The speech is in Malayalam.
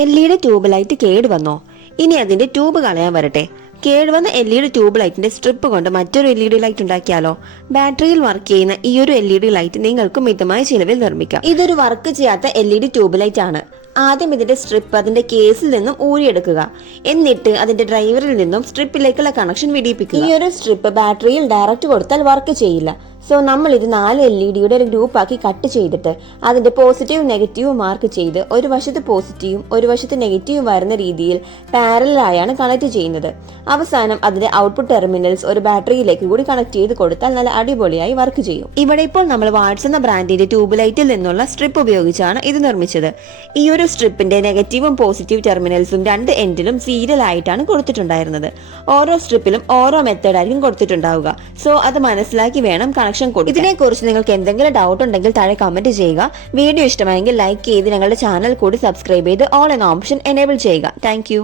LED tube light കേടുവന്നോ? ഇനി അതിന്റെ ട്യൂബ് കളയാൻ വരട്ടെ. കേടുവന്ന LED ട്യൂബ് ലൈറ്റിന്റെ സ്ട്രിപ്പ് കൊണ്ട് മറ്റൊരു LED ലൈറ്റ് ഉണ്ടാക്കിയാലോ? ബാറ്ററിയിൽ വർക്ക് ചെയ്യുന്ന ഈ ഒരു LED ലൈറ്റ് നിങ്ങൾക്ക് മിതമായ ചിലവിൽ നിർമ്മിക്കാം. ഇതൊരു വർക്ക് ചെയ്യാത്ത LED ട്യൂബ് ലൈറ്റ് ആണ്. ആദ്യം ഇതിന്റെ സ്ട്രിപ്പ് അതിന്റെ കേസിൽ നിന്നും ഊരിയെടുക്കുക. എന്നിട്ട് അതിന്റെ ഡ്രൈവറിൽ നിന്നും സ്ട്രിപ്പിലേക്കുള്ള കണക്ഷൻ വിടിയിപ്പിക്കുക. ഈ ഒരു സ്ട്രിപ്പ് ബാറ്ററിയിൽ ഡയറക്റ്റ് കൊടുത്താൽ വർക്ക് ചെയ്യില്ല. സോ നമ്മൾ ഇത് 4 LED ഒരു ഗ്രൂപ്പാക്കി കട്ട് ചെയ്തിട്ട് അതിന്റെ പോസിറ്റീവ് നെഗറ്റീവ് മാർക്ക് ചെയ്ത് ഒരു വശത്ത് പോസിറ്റീവും ഒരു വശത്ത് നെഗറ്റീവും വരുന്ന രീതിയിൽ പാരലലായാണ് കണക്ട് ചെയ്യുന്നത്. അവസാനം അതിന്റെ ഔട്ട്പുട്ട് ടെർമിനൽസ് ഒരു ബാറ്ററിയിലേക്ക് കൂടി കണക്ട് ചെയ്ത് കൊടുത്താൽ നല്ല അടിപൊളിയായി വർക്ക് ചെയ്യും. ഇവിടെ ഇപ്പോൾ നമ്മൾ വാട്സ് എന്ന ബ്രാൻഡിന്റെ ട്യൂബ് ലൈറ്റിൽ നിന്നുള്ള സ്ട്രിപ്പ് ഉപയോഗിച്ചാണ് ഇത് നിർമ്മിച്ചത്. ഈ ഒരു സ്ട്രിപ്പിന്റെ നെഗറ്റീവും പോസിറ്റീവ് ടെർമിനൽസും 2 എൻഡിലും സീരിയൽ ആയിട്ടാണ് കൊടുത്തിട്ടുണ്ടായിരുന്നത്. ഓരോ സ്ട്രിപ്പിലും ഓരോ മെത്തേഡ് ആയിരിക്കും കൊടുത്തിട്ടുണ്ടാവുക. സോ അത് മനസ്സിലാക്കി വേണം കണക്ഷൻ കൊടുക്കാൻ. ഇതിനെക്കുറിച്ച് നിങ്ങൾക്ക് എന്തെങ്കിലും ഡൗട്ട് ഉണ്ടെങ്കിൽ താഴെ കമന്റ് ചെയ്യുക. വീഡിയോ ഇഷ്ടമായെങ്കിൽ ലൈക്ക് ചെയ്ത് ഞങ്ങളുടെ ചാനൽ കൂടി സബ്സ്ക്രൈബ് ചെയ്ത് ഓൾ എന്ന ഓപ്ഷൻ എനേബിൾ ചെയ്യുക. താങ്ക്